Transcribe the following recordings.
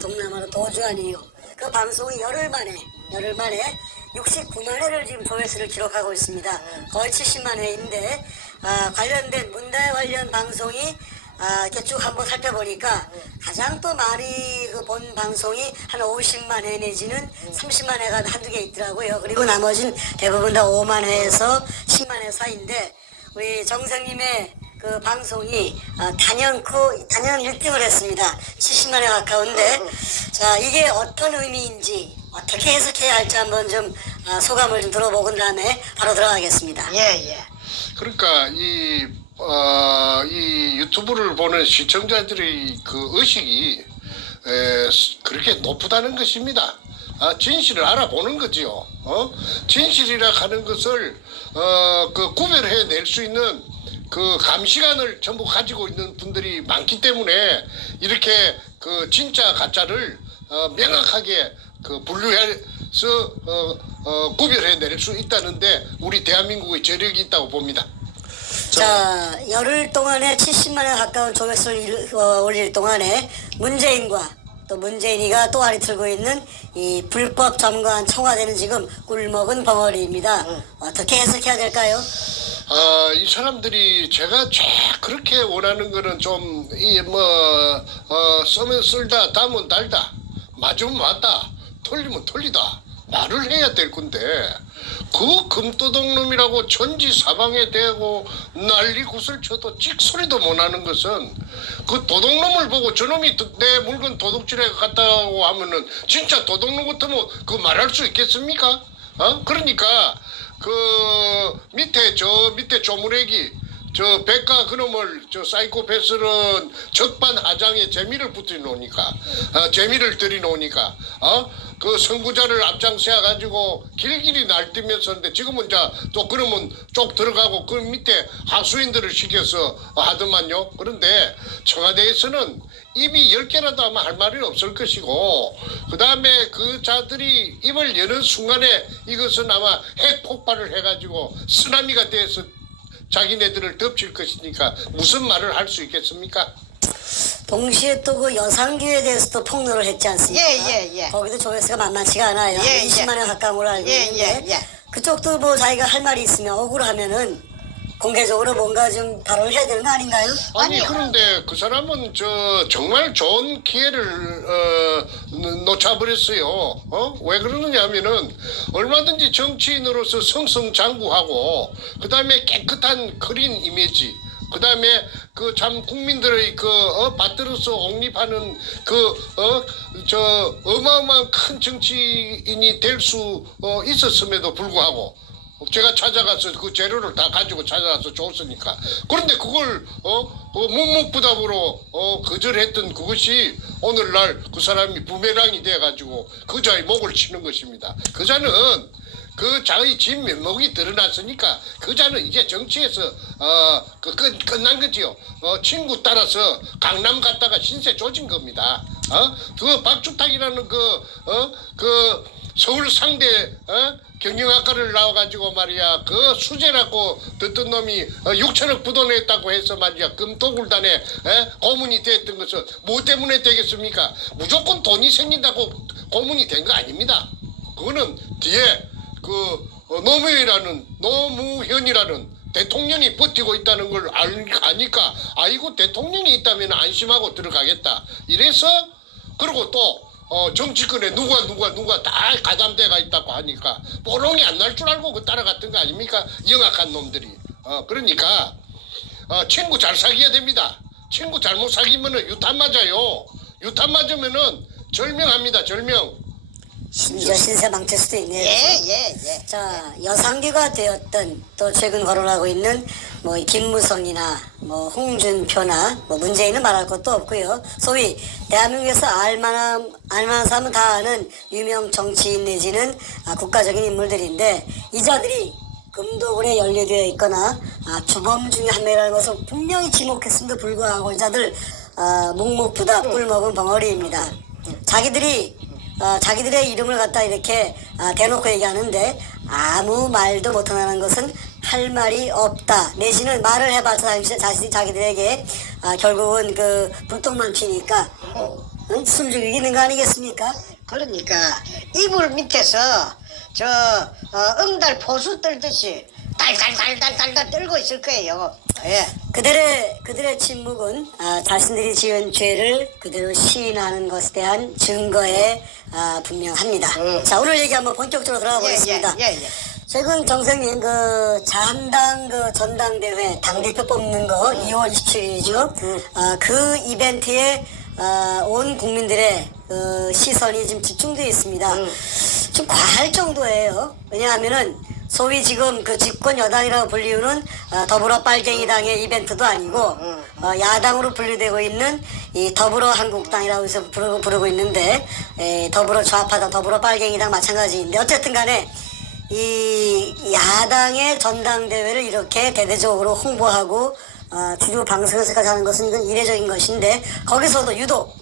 동남아로 도주하니요. 그 방송이 열흘 만에 69만 회를 지금 조회수를 기록하고 있습니다. 거의 70만 회인데 관련된 문다에 관련 방송이 이렇게 쭉 한번 살펴보니까 가장 또 많이 본 방송이 한 50만 회 내지는 30만 회가 한두 개 있더라고요. 그리고 나머지는 대부분 다 5만 회에서 10만 회 사이인데 우리 정생님의 그 방송이 단연 1등을 했습니다. 70만 회 가까운데 자 이게 어떤 의미인지 어떻게 해석해야 할지 한번 좀 소감을 좀 들어보고 다음에 바로 들어가겠습니다. 예. 그러니까 이 유튜브를 보는 시청자들의 그 의식이 그렇게 높다는 것입니다. 진실을 알아보는 거지요. 진실이라 하는 것을 그 구별해 낼 수 있는 그 감시관을 전부 가지고 있는 분들이 많기 때문에 이렇게 그 진짜 가짜를 명확하게 그 분류해서 구별해 낼 수 있다는데 우리 대한민국의 저력이 있다고 봅니다. 자, 열흘 동안에 70만 원 가까운 조회수를 올릴 동안에 문재인과 또 문재인이가 또아리 틀고 있는 이 불법 점거한 청와대는 지금 꿀먹은 벙어리입니다. 어떻게 해석해야 될까요? 이 사람들이 제가 그렇게 원하는 거는 좀 쓰면 쓸다 담으면 달다 맞으면 맞다 틀리면 틀리다 말을 해야 될 건데 그 금도둑놈이라고 전지사방에 대고 난리 굿을 쳐도 찍소리도 못하는 것은 그 도둑놈을 보고 저놈이 내 물건 도둑질해 갔다고 하면은 진짜 도둑놈 같으면 그 말할 수 있겠습니까? 그러니까 그 밑에 조무래기 저 백가 그놈을 저 사이코패스는 적반하장에 재미를 붙여 놓으니까 재미를 들이 놓으니까 그 선구자를 앞장세워 가지고 길길이 날뛰면서 하는데 지금은 또 그러면 쪽 들어가고 그 밑에 하수인들을 시켜서 하더만요. 그런데 청와대에서는 입이 10개라도 아마 할 말이 없을 것이고 그 다음에 그 자들이 입을 여는 순간에 이것은 아마 핵 폭발을 해가지고 쓰나미가 돼서 자기네들을 덮칠 것이니까 무슨 말을 할 수 있겠습니까? 동시에 또 그 여상규에 대해서도 폭로를 했지 않습니까? 예. 거기도 조회수가 만만치가 않아요. 20만 원 가까운 걸로 알고 있는데 그쪽도 뭐 자기가 할 말이 있으면 억울하면은 공개적으로 뭔가 좀 발언을 해야 되는 거 아닌가요? 아니 그런데 그 사람은 정말 좋은 기회를 놓쳐버렸어요. 왜 그러느냐 하면은 얼마든지 정치인으로서 승승장구하고 그 다음에 깨끗한 클린 이미지 그 다음에 그 참 국민들의 받들어서 옹립하는 어마어마한 큰 정치인이 될 수 있었음에도 불구하고 제가 찾아가서 그 재료를 다 가지고 찾아가서 줬으니까 그런데 그걸 묵묵부답으로 거절했던 그것이 오늘날 그 사람이 부메랑이 돼가지고 그자의 목을 치는 것입니다. 그자는 그 자의 진 면목이 드러났으니까 그자는 이제 정치에서 끝난 거지요. 친구 따라서 강남 갔다가 신세 조진 겁니다. 그 박주탁이라는 그 서울 상대 경영학과를 나와가지고 말이야 그 수재라고 듣던 놈이 6천억 부도냈다고 해서 말이야 금토굴단에 고문이 됐던 것은 뭐 때문에 되겠습니까? 무조건 돈이 생긴다고 고문이 된 거 아닙니다. 그거는 뒤에 그 노무현이라는 대통령이 버티고 있다는 걸 아니까 아이고 대통령이 있다면 안심하고 들어가겠다 이래서 그리고 또 정치권에 누가 다 가담대가 있다고 하니까 뽀롱이 안 날 줄 알고 그 따라갔던 거 아닙니까? 영악한 놈들이. 그러니까 친구 잘 사귀어야 됩니다. 친구 잘못 사귀면은 유탄 맞아요. 유탄 맞으면은 절명합니다. 절명. 심지어 신세 망칠 수도 있네요. 예. 자, 여상규가 되었던 또 최근 거론하고 있는 뭐 김무성이나 뭐 홍준표나 뭐 문재인은 말할 것도 없고요. 소위 대한민국에서 알만한 사람은 다 아는 유명 정치인 내지는 국가적인 인물들인데 이 자들이 금도굴에 연루되어 있거나 주범 중에 한 명이라는 것을 분명히 지목했음에도 불구하고 이 자들 묵묵부답 꿀먹은 벙어리입니다. 자기들의 이름을 갖다 이렇게 대놓고 얘기하는데 아무 말도 못하는 것은 할 말이 없다. 내지는 말을 해봤자 자신이 자기들에게 결국은 그 불똥만 튀니까 숨죽이고 있는 거 아니겠습니까? 그러니까 이불 밑에서 저 응달 포수 떨듯이 달달달달달달 떨고 있을 거예요. 예. 그들의 침묵은 자신들이 지은 죄를 그대로 시인하는 것에 대한 증거에 분명합니다. 자, 오늘 얘기 한번 본격적으로 들어가 보겠습니다. 예. 최근 정생님 자한당 전당대회 당대표 뽑는 거 2월 27일이죠. 그 이벤트에 온 국민들의 시선이 지금 집중되어 있습니다. 좀 과할 정도예요. 왜냐하면은 소위 지금 그 집권 여당이라고 불리우는 더불어 빨갱이당의 이벤트도 아니고 야당으로 분류되고 있는 이 더불어 한국당이라고 해서 부르고 있는데 더불어 좌파당, 더불어 빨갱이당 마찬가지인데 어쨌든 간에 이 야당의 전당대회를 이렇게 대대적으로 홍보하고 주요 방송에서까지 하는 것은 이건 이례적인 것인데 거기서도 유독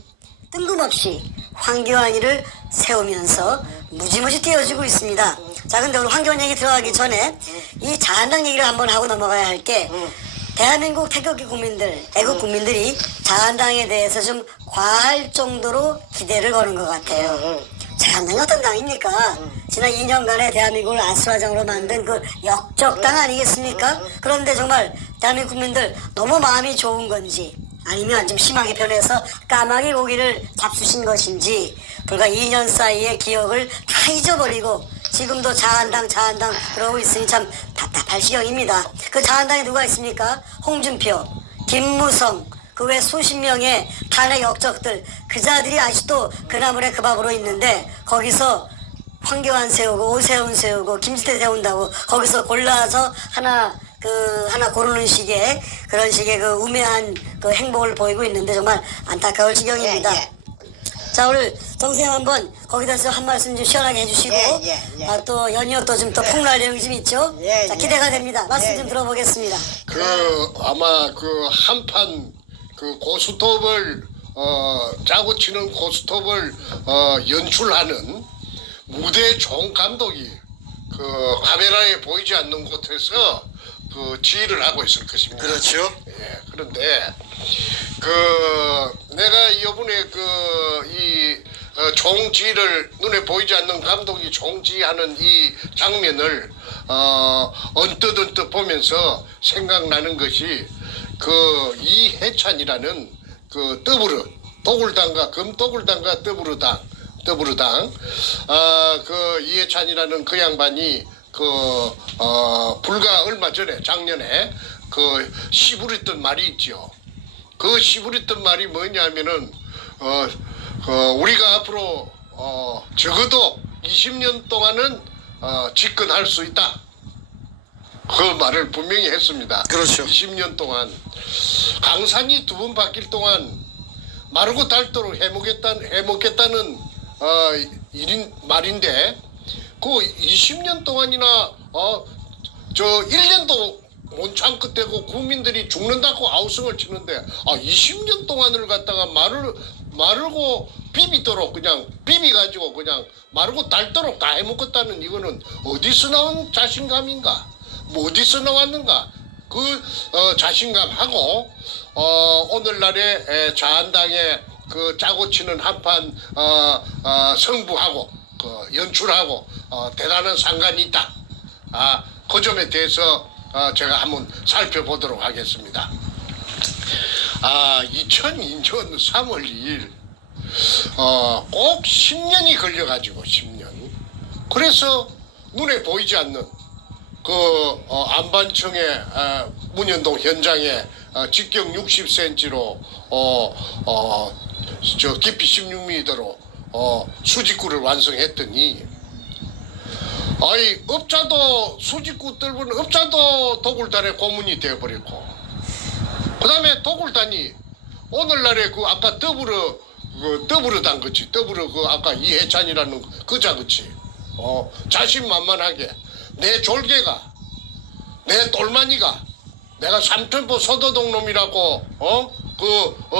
뜬금없이 황교안이를 세우면서 무지무지 띄워주고 있습니다. 자, 근데 오늘 황교안 얘기 들어가기 전에 이 자한당 얘기를 한번 하고 넘어가야 할 게 대한민국 태극기 국민들, 애국 국민들이 자한당에 대해서 좀 과할 정도로 기대를 거는 것 같아요. 자한당이 어떤 당입니까? 지난 2년간의 대한민국을 아수라장으로 만든 그 역적당 아니겠습니까? 그런데 정말 대한민국 국민들 너무 마음이 좋은 건지 아니면 좀 심하게 변해서 까마귀 고기를 잡수신 것인지 불과 2년 사이의 기억을 다 잊어버리고 지금도 자한당 그러고 있으니 참 답답할 지경입니다. 그 자한당에 누가 있습니까? 홍준표, 김무성, 그 외 수십 명의 탄핵 역적들 그 자들이 아직도 그 나물에 그 밥으로 있는데 거기서 황교안 세우고 오세훈 세우고 김진태 세운다고 거기서 골라서 하나 고르는 식의 그런 식의 그 우매한 그 행보를 보이고 있는데 정말 안타까울 지경입니다. 예. 자, 오늘 정생 한번 거기다 한 말씀 좀 시원하게 해주시고 예. 또 연이어 좀 더 폭로할 내용이 좀 있죠. 자, 기대가 됩니다. 말씀 좀 들어보겠습니다. 아마 그 한판 그 고스톱을 짜고 치는 고스톱을 연출하는 무대 종 감독이 그 카메라에 보이지 않는 곳에서 그 지휘를 하고 있을 것입니다. 그렇죠. 예, 그런데 그 내가 이번에 이 종지를 눈에 보이지 않는 감독이 종지하는 이 장면을 언뜻 보면서 생각나는 것이 그 이해찬이라는 그 도굴당과 금도굴당과 더불어당 그 이해찬이라는 그 양반이 불과 얼마 전에 작년에 그 시부렸던 말이 있죠. 그 시부렸던 말이 뭐냐면은 우리가 앞으로 적어도 20년 동안은 집권할 수 있다. 그 말을 분명히 했습니다. 그렇죠. 20년 동안 강산이 두 번 바뀔 동안 마르고 닳도록 해먹겠다는 말인데 그 20년 동안이나 저 1년도 못 참겠대고 국민들이 죽는다고 아우성을 치는데 20년 동안을 갖다가 마르고 비비도록 그냥 비비가지고 그냥 마르고 닳도록 다 해먹겠다는 이거는 어디서 나온 자신감인가? 뭐 어디서 나왔는가? 그 자신감하고 오늘날의 자한당의 그 짜고 치는 한판 승부하고 그 연출하고 대단한 상관이 있다. 그 점에 대해서 제가 한번 살펴보도록 하겠습니다. 2002년 3월 2일 꼭 10년이 걸려가지고 10년. 그래서 눈에 보이지 않는 그 안반청의 문현동 현장에 직경 60cm로 저 깊이 16m로 수직구를 완성했더니 업자도 수직구 뚫은 업자도 도굴단의 고문이 되어버렸고 그 다음에 도굴단이 오늘날에 그 아까 더불어당 그치 더불어 그 아까 이해찬이라는 그자 그치 자신만만하게 내 졸개가 내 똘마니가 내가 삼천포 소도동 놈이라고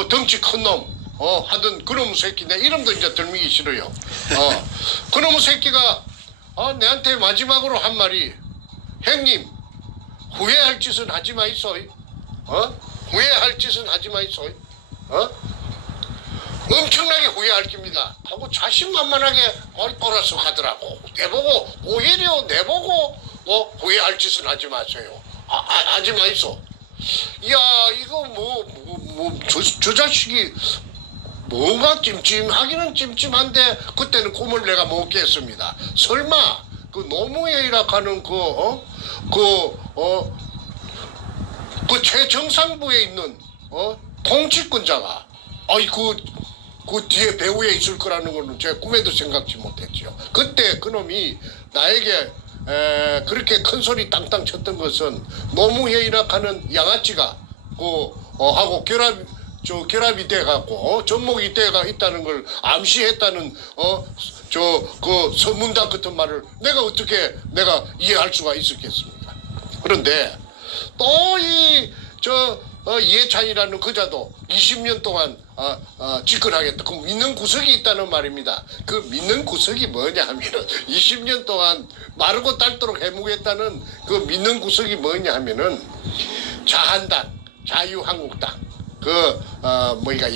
덩치 큰 놈 하던 그놈 새끼 내 이름도 이제 들미기 싫어요. 그놈 새끼가 내한테 마지막으로 한 말이 형님 후회할 짓은 하지 마이소. 후회할 짓은 하지 마이소. 엄청나게 후회할 겁니다 하고 자신만만하게 돌아서 가더라고. 내보고 오히려 내보고 후회할 짓은 하지 마세요. 하지 마이소. 야 이거 저 자식이 뭐가 찜찜하기는 찜찜한데 그때는 꿈을 내가 못 깼습니다. 설마 그 노무현이라 하는 그 최정상부에 있는 통치권자가 그 뒤에 배후에 있을 거라는 거는 제 꿈에도 생각지 못했죠. 그때 그놈이 나에게 그렇게 큰 소리 땅땅 쳤던 것은 노무현이라 하는 양아치가 하고 결합이 돼갖고 접목이 돼가 있다는 걸 암시했다는 그 선문답 같은 말을 내가 이해할 수가 있었겠습니까? 그런데 또 이해찬이라는 그자도 20년 동안 집권하겠다. 그 믿는 구석이 있다는 말입니다. 그 믿는 구석이 뭐냐 하면은 20년 동안 마르고 닳도록 해보겠다는 그 믿는 구석이 뭐냐 하면은 자한당, 자유한국당,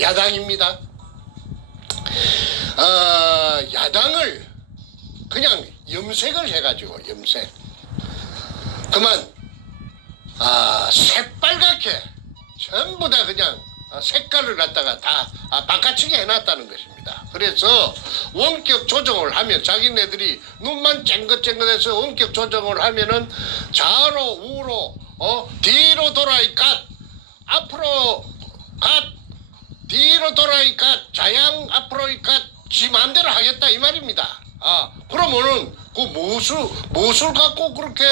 야당입니다. 야당을 그냥 염색을 해가지고 그만 새빨갛게 전부 다 그냥 색깔을 갖다가 다 바꿔치기 해놨다는 것입니다. 그래서 원격 조정을 하면 자기네들이 눈만 쨍긋쨍긋해서 원격 조정을 하면은 좌로 우로 뒤로 돌아이 갓 앞으로 갓 뒤로 돌아이 갓 자양 앞으로 이 갓 지 마음대로 하겠다 이 말입니다. 그러면은 그 무엇을 갖고 그렇게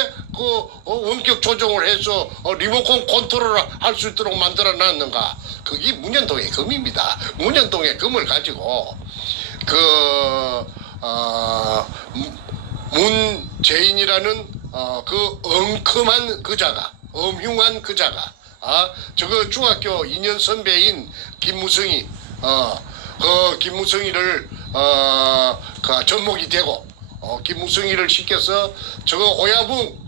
원격 조정을 해서 리모컨 컨트롤을 할 수 있도록 만들어 놨는가? 그게 문현동의 금입니다. 문현동의 금을 가지고 문재인이라는 그 엉큼한 그자가 엄흉한 그자가 저거 중학교 2년 선배인 김무성이 김무성이를 접목이 되고 김무성이를 시켜서 저거 오야붕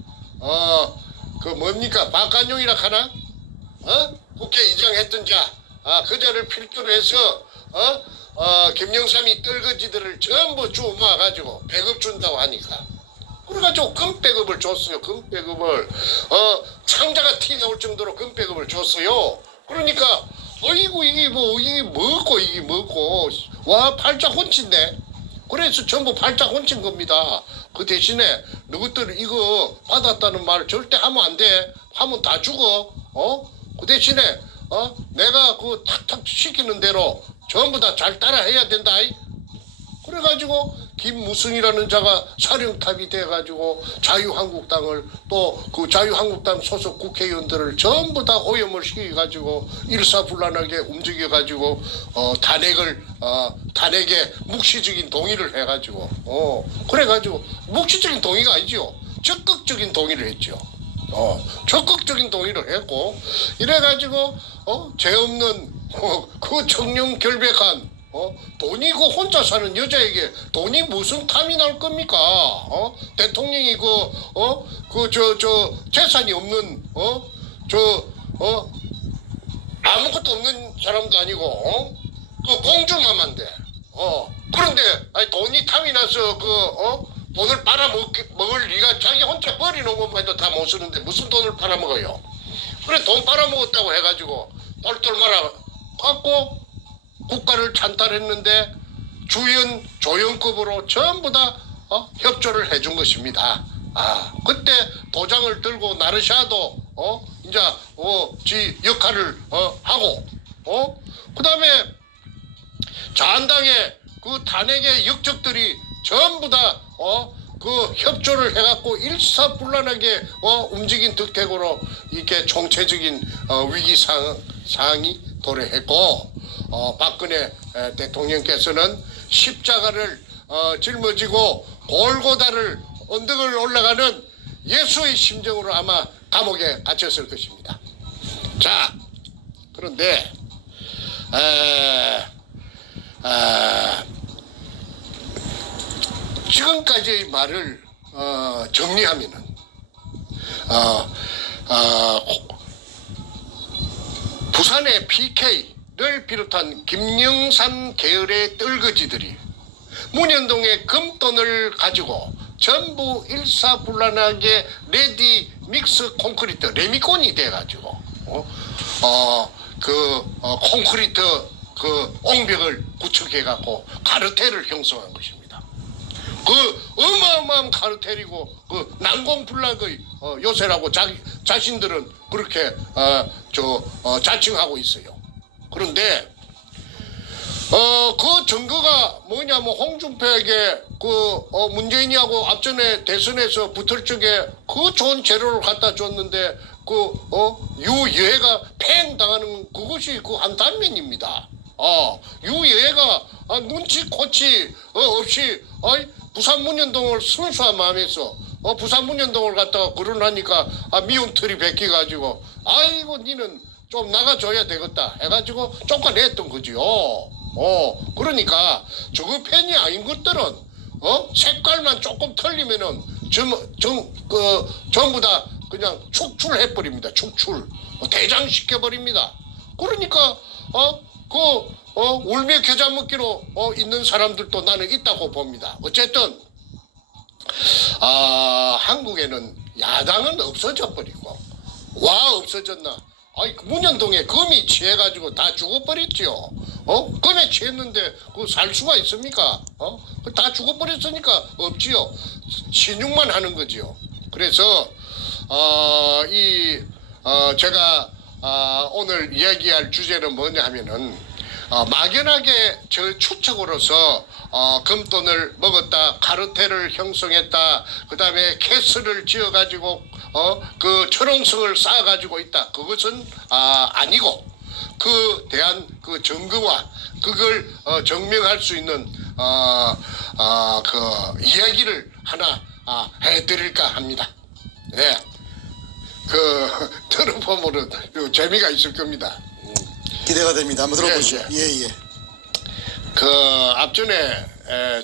뭡니까 박관용이라 하나 국회의장 했던 자 그자를 필두로 해서 김영삼이 떨거지들을 전부 쭉 모아가지고 배급 준다고 하니까 그래가지고 금배급을 줬어요. 금배급을 창자가 티 나올 정도로 금배급을 줬어요. 그러니까 어이구 이게 뭐고 와 팔자 혼친데 그래서 전부 팔자 혼친 겁니다. 그 대신에 너희들 이거 받았다는 말 절대 하면 안 돼. 하면 다 죽어. 그 대신에 내가 그 탁탁 시키는 대로 전부 다 잘 따라 해야 된다. 그래가지고 김무승이라는 자가 사령탑이 돼가지고 자유한국당을 또 그 자유한국당 소속 국회의원들을 전부 다 오염을 시켜가지고 일사불란하게 움직여가지고 탄핵에 묵시적인 동의를 해가지고 그래가지고 묵시적인 동의가 아니죠. 적극적인 동의를 했죠. 적극적인 동의를 했고 이래가지고 죄 없는 그 청렴결백한 돈이 그 혼자 사는 여자에게 돈이 무슨 탐이 날 겁니까? 대통령이 재산이 없는 아무것도 없는 사람도 아니고 그 공주마마인데 그런데 돈이 탐이 나서 돈을 빨아먹을 리가 자기 혼자 버리는 것만 해도 다 못 쓰는데 무슨 돈을 빨아먹어요? 그래 돈 빨아먹었다고 해가지고 똘똘 말아갖고 국가를 찬탈했는데 주연 조연급으로 전부 다 협조를 해준 것입니다. 그때 도장을 들고 나르샤도 이제 지 역할을 하고 그 다음에 자한당의 그 탄핵의 역적들이 전부 다 그 협조를 해갖고 일사불란하게 움직인 득택으로 이렇게 총체적인 위기 상황이 도래했고 박근혜 대통령께서는 십자가를 짊어지고 골고다를 언덕을 올라가는 예수의 심정으로 아마 감옥에 갇혔을 것입니다. 자, 그런데 지금까지의 말을 정리하면은 부산의 PK 비롯한 김영삼 계열의 떨거지들이 문현동의 금돈을 가지고 전부 일사불란하게 레디 믹스 콘크리트 레미콘이 돼가지고 콘크리트 그 옹벽을 구축해갖고 카르텔을 형성한 것입니다. 그 어마어마한 카르텔이고 그 난공불락의 요새라고 자신들은 그렇게 자칭하고 있어요. 그런데 그 증거가 뭐냐면 홍준표에게 문재인이하고 앞전에 대선에서 붙을 적에 그 좋은 재료를 갖다 줬는데 유여애가 팽당하는 그것이 그 한 단면입니다. 유여애가 눈치코치 없이 부산 문현동을 순수한 마음에서 부산 문현동을 갖다가 거론하니까 미운 털이 베껴가지고 아이고 니는 좀 나가줘야 되겠다 해가지고 쫓아냈던 거지요. 그러니까 저거 팬이 아닌 것들은 색깔만 조금 틀리면은 전부 다 그냥 축출해버립니다. 축출 대장시켜버립니다. 그러니까 울며 겨자 먹기로 있는 사람들도 나는 있다고 봅니다. 어쨌든 한국에는 야당은 없어져 버리고 없어졌나? 문현동에 금이 취해가지고 다 죽어버렸지요. 금에 취했는데 살 수가 있습니까? 다 죽어버렸으니까 없지요. 신용만 하는 거지요. 그래서 제가 오늘 이야기할 주제는 뭐냐 하면은 막연하게 저 추측으로서 금돈을 먹었다, 카르텔을 형성했다, 그 다음에 캐스를 지어가지고 그 철옹성을 쌓아가지고 있다. 그것은 아니고 그 대한 그 증거와 그걸 증명할 수 있는 그 이야기를 하나 해드릴까 합니다. 네, 들어보면은 재미가 있을 겁니다. 기대가 됩니다. 한번 들어보시죠. 예. 예. 앞전에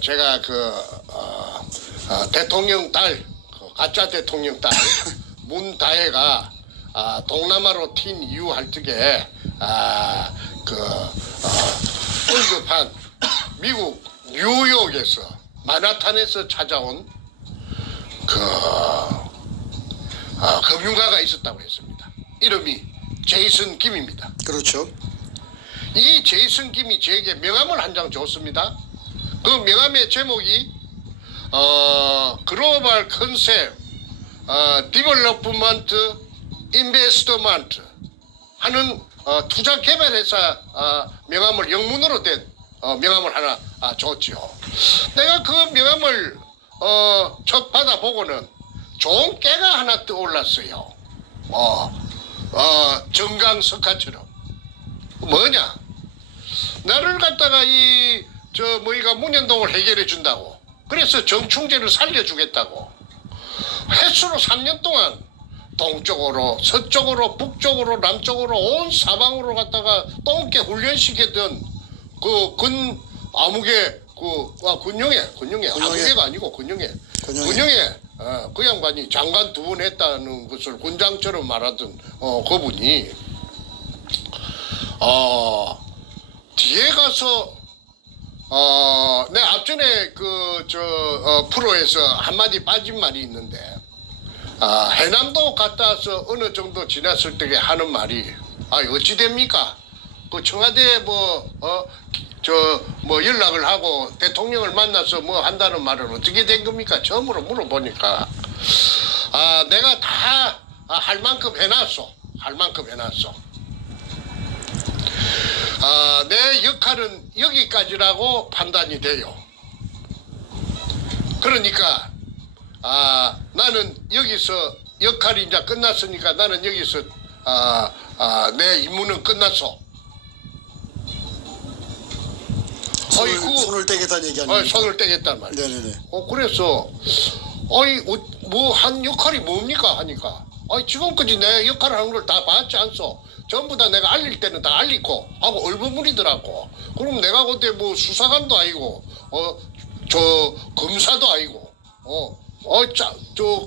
제가 대통령 딸, 가짜 대통령 딸 문다혜가 동남아로 튄 이유 할 적에 언급한 미국 뉴욕에서 마나탄에서 찾아온 금융가가 있었다고 했습니다. 이름이 제이슨 김입니다. 그렇죠. 이 제이슨 김이 저에게 명함을 한 장 줬습니다. 그 명함의 제목이 글로벌 컨셉 디벨롭먼트 인베스트먼트 하는 투자 개발 회사 명함을 영문으로 된 명함을 하나 줬죠. 내가 그 명함을 첫 받아보고는 좋은 깨가 하나 떠올랐어요. 정강석화처럼. 뭐냐? 나를 갖다가 뭐이가 문현동을 해결해 준다고. 그래서 정충재를 살려주겠다고. 횟수로 3년 동안 동쪽으로, 서쪽으로, 북쪽으로, 남쪽으로 온 사방으로 갔다가 똥개 훈련시켰던 군용회 아무개가 아니고 군용회 그 양반이 장관 2번 했다는 것을 군장처럼 말하던 그분이 뒤에 가서 내 앞전에 프로에서 한마디 빠진 말이 있는데 해남도 갔다 와서 어느 정도 지났을 때 하는 말이 어찌 됩니까? 그 청와대에 연락을 하고 대통령을 만나서 한다는 말은 어떻게 된 겁니까? 처음으로 물어보니까 내가 다 할 만큼 해놨어. 내 역할은 여기까지라고 판단이 돼요. 그러니까 나는 여기서 역할이 이제 끝났으니까 나는 여기서 내 임무는 끝났어. 손을 떼겠다는 얘기 아닙니까? 손을 떼겠단 말이야. 네네네. 그래서 한 역할이 뭡니까 하니까 지금까지 내 역할을 하는 걸 다 봤지 않소. 전부 다 내가 알릴 때는 다 알리고 하고 얼버무리더라고. 그럼 내가 그때 수사관도 아니고 검사도 아니고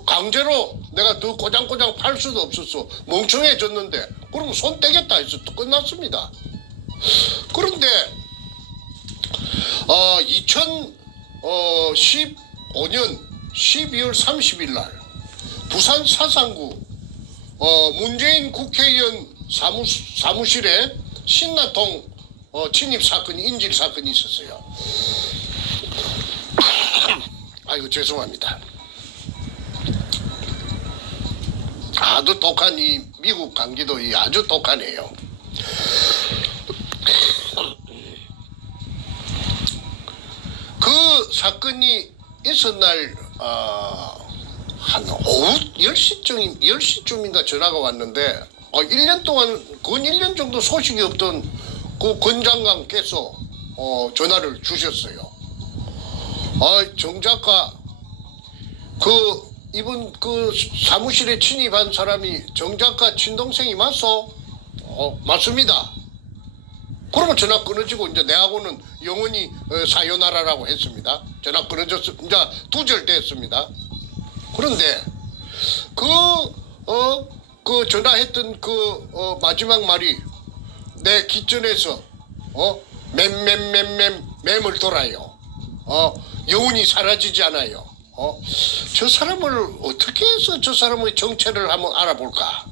강제로 내가 더 꼬장꼬장 팔 수도 없었어. 멍청해졌는데 그럼 손 떼겠다 해서 또 끝났습니다. 그런데 2015년 12월 30일 날 부산 사상구 문재인 국회의원 사무실에 신나통 침입 사건이 인질 사건이 있었어요. 아이고 죄송합니다. 아주 독한 이 미국 감기도 아주 독하네요. 그 사건이 있은 날 한 오후 10시쯤인가 전화가 왔는데 1년 동안 근 1년 정도 소식이 없던 그 권 장관께서 전화를 주셨어요. 정 작가 이번 그 사무실에 침입한 사람이 정 작가 친동생이 맞소? 맞습니다. 그러면 전화 끊어지고 이제 내하고는 영원히 사요나라라고 했습니다. 전화 끊어졌어. 이제 두절 됐습니다. 그런데 그 전화했던 마지막 말이 내 기전에서 맴을 돌아요. 영혼이 사라지지 않아요. 저 사람을 어떻게 해서 저 사람의 정체를 한번 알아볼까?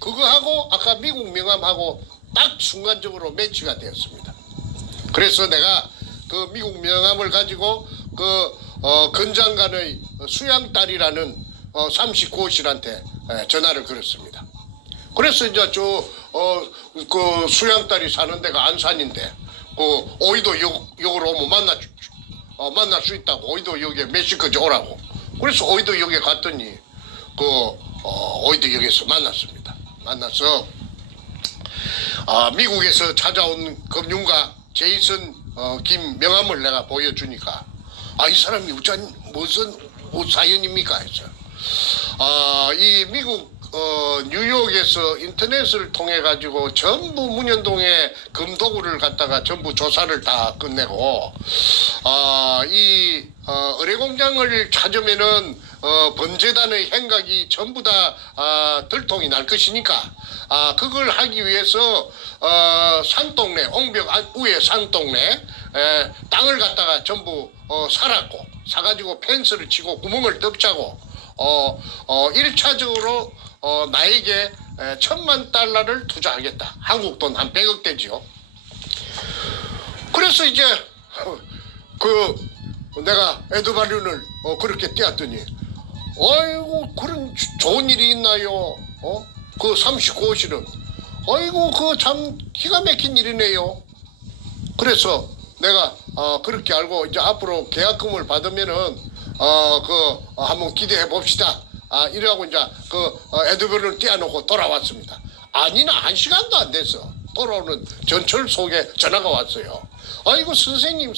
그거하고 아까 미국 명함하고 딱 순간적으로 매치가 되었습니다. 그래서 내가 그 미국 명함을 가지고 권 장관의 수양딸이라는 39호실한테 전화를 걸었습니다. 그래서 이제 그 수양딸이 사는 데가 안산인데 오이도 역으로 오면 만날 수 있다고 오이도역에 몇 시까지 오라고. 그래서 오이도역에 갔더니 오이도역에서 만났습니다. 만나서 미국에서 찾아온 금융가 제이슨 김 명함을 내가 보여주니까 이 사람이 무슨 사연입니까 했어요. 이 미국 뉴욕에서 인터넷을 통해 가지고 전부 문현동에 금도구를 갖다가 전부 조사를 다 끝내고 이 의뢰공장을 찾으면은 범죄단의 행각이 전부 다 들통이 날 것이니까 그걸 하기 위해서 산동네 옹벽 위에 산동네 땅을 갖다가 전부 사가지고 펜스를 치고 구멍을 떡차고 1차적으로 나에게 $10,000,000를 투자하겠다. 한국 돈 한 100억대지요. 그래서 이제 내가 에드바륜을 그렇게 띄었더니 아이고 그런 좋은 일이 있나요? 그 39호실은 아이고 그 참 기가 막힌 일이네요. 그래서 내가 그렇게 알고 이제 앞으로 계약금을 받으면은 한번 기대해 봅시다. 이래하고 이제 에드버를 띄워놓고 돌아왔습니다. 아니나 1시간도 안 됐어. 돌아오는 전철 속에 전화가 왔어요. 아이고 선생님.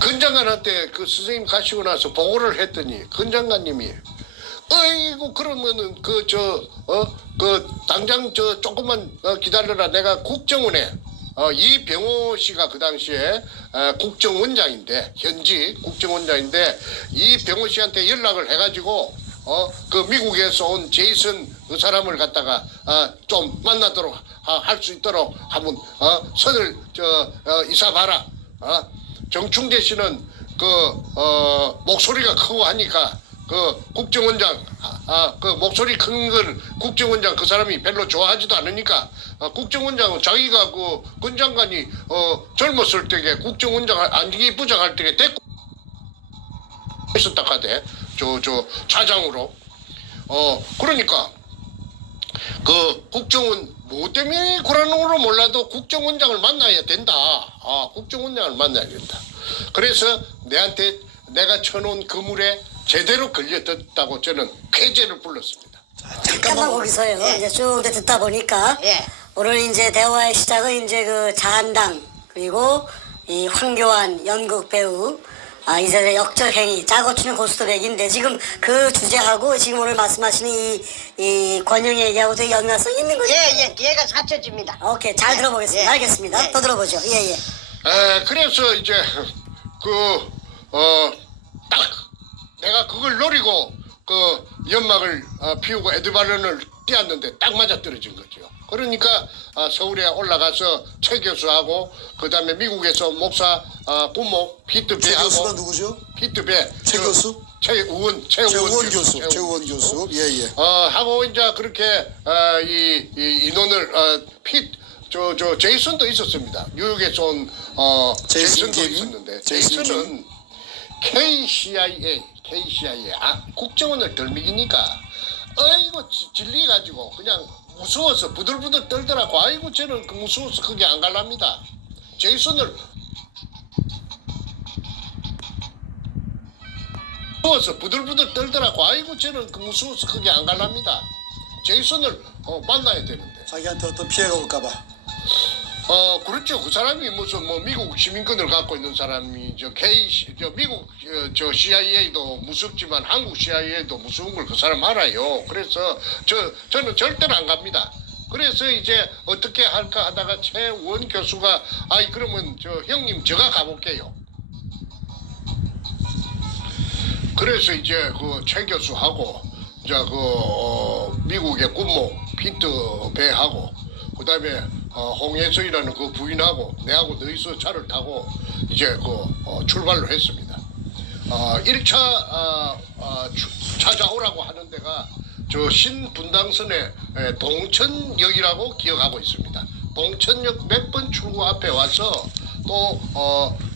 권 장관한테 그 선생님 가시고 나서 보고를 했더니 권 장관님이 아이고 그러면은 당장 조금만 기다려라. 내가 국정원에 이병호 씨가 그 당시에 국정원장인데 현지 국정원장인데 이병호 씨한테 연락을 해가지고 그 미국에서 온 제이슨 그 사람을 갖다가 좀 만나도록 할 수 있도록 한번 선을 이사봐라. 정충재 씨는 목소리가 크고 하니까 국정원장 그 목소리 큰 건 국정원장 그 사람이 별로 좋아하지도 않으니까 국정원장은 자기가 권 장관이 젊었을 때에 국정원장 안기 부장할 때에 데리고 있었다 하대. 저 차장으로. 그러니까 국정원 뭐 때문에 그러는 걸로 몰라도 국정원장을 만나야 된다. 국정원장을 만나야 된다. 그래서 내가 쳐놓은 그물에 제대로 걸려졌다고 저는 쾌재를 불렀습니다. 잠깐만 거기서요. 예. 이제 쭉 듣다 보니까 예. 오늘 이제 대화의 시작은 이제 그 자한당 그리고 이 황교안 연극 배우 이 세대 역적행위 짜고 치는 고스톱얘기인데 지금 그 주제하고 지금 오늘 말씀하시는 이 권영 얘기하고 되게 연관성 있는 거죠? 예, 얘가 사쳐집니다. 오케이 잘 들어보겠습니다. 예. 알겠습니다. 예. 더 들어보죠. 예. 그래서 이제 딱 내가 그걸 노리고 연막을 피우고 에드바른을 뛰었는데 딱 맞아 떨어진 거죠. 그러니까 서울에 올라가서 최 교수하고 그다음에 미국에서 목사 군목 피트 최 교수가 배하고 누구죠? 피트 배 최 교수? 최우원 최우원 교수. 최우원 최우원 교수. 예, 예. 하고 이제 그렇게 이 인원을 저 제이슨도 있었습니다. 뉴욕에서 온 제이슨 제이슨도 김? 있었는데 제이슨 제이슨은 KCIA 국정원을 덜미기니까 아이고 질리 가지고 그냥 무서워서 부들부들 떨더라고. 아이고 저는 그 무서워서 그게 안 갈랍니다. 제이슨을 무서워서 부들부들 떨더라고. 아이고 저는 그 무서워서 그게 안 갈랍니다. 제이슨을 만나야 되는데. 자기한테 어떤 피해가 올까봐. 그렇죠. 그 사람이 무슨 미국 시민권을 갖고 있는 사람이 미국 CIA도 무섭지만 한국 CIA도 무서운 걸 그 사람 알아요. 그래서 저는 절대로 안 갑니다. 그래서 이제 어떻게 할까 하다가 최원 교수가 그러면 형님 제가 가볼게요. 그래서 이제 그 최 교수하고 이제 미국의 군목 피트 배하고 그다음에 홍혜서이라는 그 부인하고 내하고 너희서 차를 타고 이제 출발을 했습니다. 1차 찾아오라고 하는 데가 저 신분당선의 동천역이라고 기억하고 있습니다. 동천역 몇 번 출구 앞에 와서 또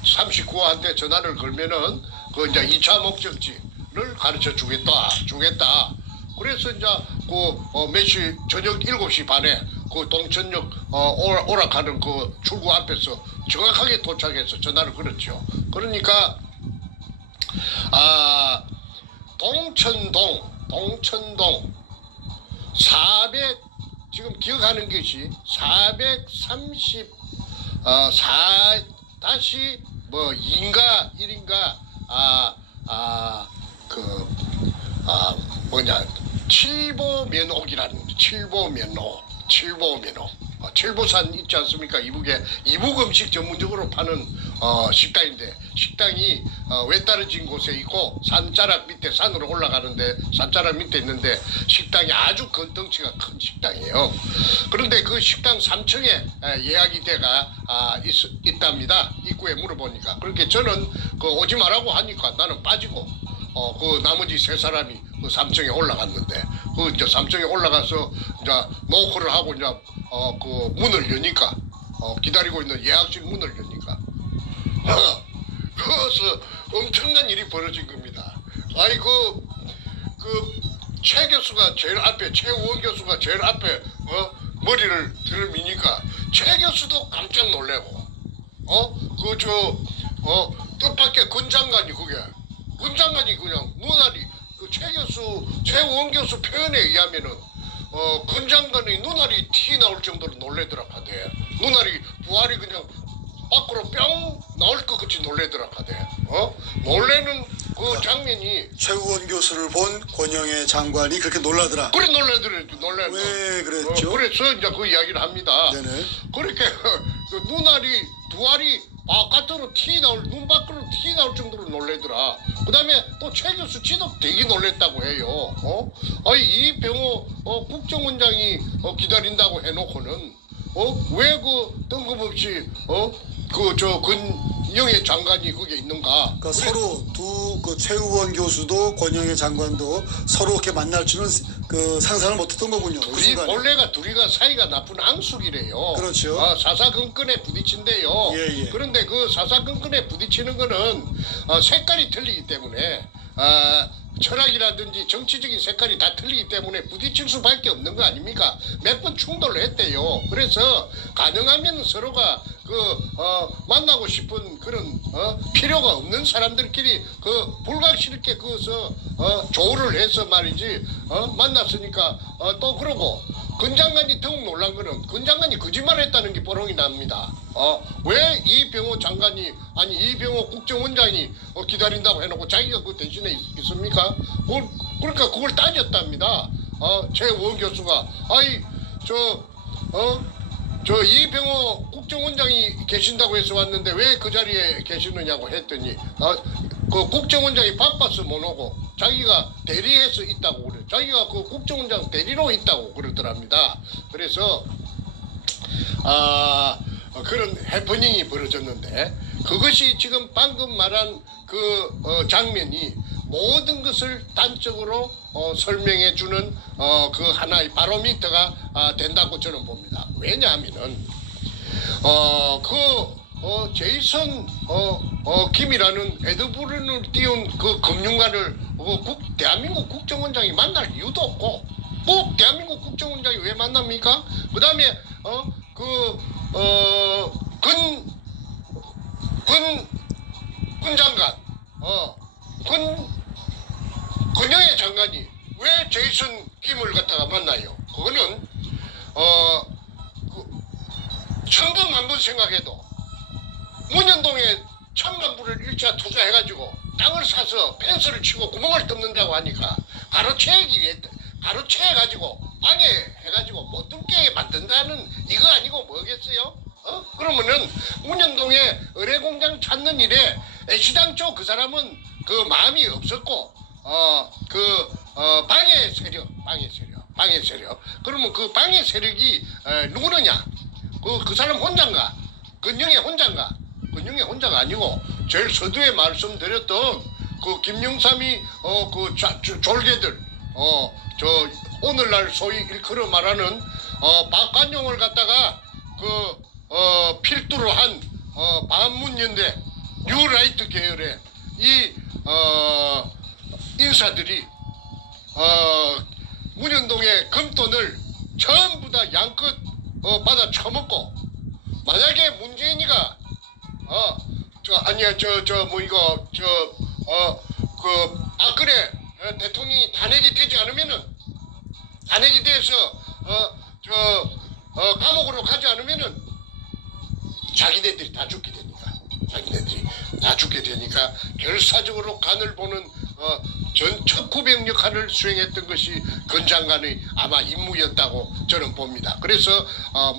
39호한테 전화를 걸면은 그 이제 2차 목적지를 가르쳐 주겠다. 그래서 이제 몇 시 저녁 7시 반에 그 동천역 오락하는 그 출구 앞에서 정확하게 도착해서 전화를 걸었죠. 그러니까 동천동 400 지금 기억하는 것이 434 다시 2인가 1인가 칠보면옥이라는 칠보면옥 칠보산 있지 않습니까? 이북 음식 전문적으로 파는 식당인데 식당이 외따라진 곳에 있고 산자락 밑에 산으로 올라가는데 산자락 밑에 있는데 식당이 아주 덩치가 큰 식당이에요. 그런데 그 식당 3층에 예약이 돼가 있답니다. 입구에 물어보니까. 그렇게 저는 오지 말라고 하니까 나는 빠지고 그 나머지 3사람이 그 3층에 올라갔는데 그 이제 3층에 올라가서 이제 노크를 하고 이제 그 문을 여니까 기다리고 있는 예약실 문을 여니까 거기서 엄청난 일이 벌어진 겁니다. 최 교수가 제일 앞에 최우원 교수가 제일 앞에 머리를 들미니까 최 교수도 깜짝 놀래고 뜻밖의 군장관이 그냥 눈알이 최우원 교수 표현에 의하면은 군장관의 눈알이 티 나올 정도로 놀래더라 하대. 눈알이 부활이 그냥 밖으로 뿅 나올 것 같이 놀래더라 하대. 놀래는 그 장면이 최우원 교수를 본 권영애 장관이 그렇게 놀라더라. 그래 놀래. 왜 그랬죠? 그래서 이제 그 이야기를 합니다. 네네. 그렇게 그 눈알이 두 알이 바깥으로 눈 밖으로 티 나올 정도로 놀래더라. 그다음에 또 최 교수 지도 되게 놀랬다고 해요. 이병호 국정원장이 기다린다고 해놓고는 왜 그 뜬금없이 권영애 장관이 거기에 있는가? 그러니까 서로 그 최우원 교수도 권영애 장관도 서로 이렇게 만날 줄은 그 상상을 못했던 거군요. 그 순간에. 본래가 둘이가 사이가 나쁜 앙숙이래요. 그렇죠. 사사건건에 부딪힌대요. 예. 그런데 그 사사건건에 부딪히는 거는 색깔이 틀리기 때문에 철학이라든지 정치적인 색깔이 다 틀리기 때문에 부딪힐 수밖에 없는 거 아닙니까? 몇 번 충돌을 했대요. 그래서 가능하면 서로가 만나고 싶은 그런 필요가 없는 사람들끼리 불가실게 조우를 해서 말이지 만났으니까 또 그러고 근장관이 더욱 놀란 거는 근장관이 거짓말했다는 게 뽀롱이 납니다. 왜 이병호 국정원장이 기다린다고 해놓고 자기가 그 대신에 있습니까? 그러니까 그걸 따졌답니다. 최우원 교수가 이병호 국정원장이 계신다고 해서 왔는데 왜 그 자리에 계시느냐고 했더니 그 국정원장이 바빠서 못 오고 자기가 대리해서 있다고 그래. 자기가 그 국정원장 대리로 있다고 그러더랍니다. 그래서 그런 해프닝이 벌어졌는데 그것이 지금 방금 말한 그 장면이 모든 것을 단적으로 설명해주는 그 하나의 바로미터가 된다고 저는 봅니다. 왜냐하면은 제이슨 김이라는 에드브룬을 띄운 그 금융가를 대한민국 국정원장이 만날 이유도 없고 꼭 대한민국 국정원장이 왜 만납니까? 그 다음에 군 장관 근영애 장관이 왜 제이슨 김을 갖다가 만나요? 그거는 천번 한 번 생각해도 문현동에 1,000만 불을 일자 투자해가지고 땅을 사서 펜스를 치고 구멍을 뚫는다고 하니까 가로채해가지고 방해해가지고 못 뚫게 만든다는 이거 아니고 뭐겠어요? 그러면은 문현동에 의뢰공장 찾는 일에 애시당초 그 사람은 그 마음이 없었고 방해 세력. 그러면 그 방해 세력이 누구느냐? 그 사람 혼자인가? 근영애 혼자인가? 근영애 혼자가 아니고 제일 서두에 말씀드렸던 그 김영삼이 졸개들 오늘날 소위 일컬어 말하는 박관용을 갖다가 필두로 한 반문연대 뉴라이트 계열의 이 인사들이 문현동의 금돈을 전부 다 양껏 받아 처먹고 만약에 문재인이가 박근혜 대통령이 탄핵이 되지 않으면은 탄핵이 돼서 감옥으로 가지 않으면은 자기네들이 다 죽게 되니까 결사적으로 간을 보는 전 척후병 역할을 수행했던 것이 권 장관의 아마 임무였다고 저는 봅니다. 그래서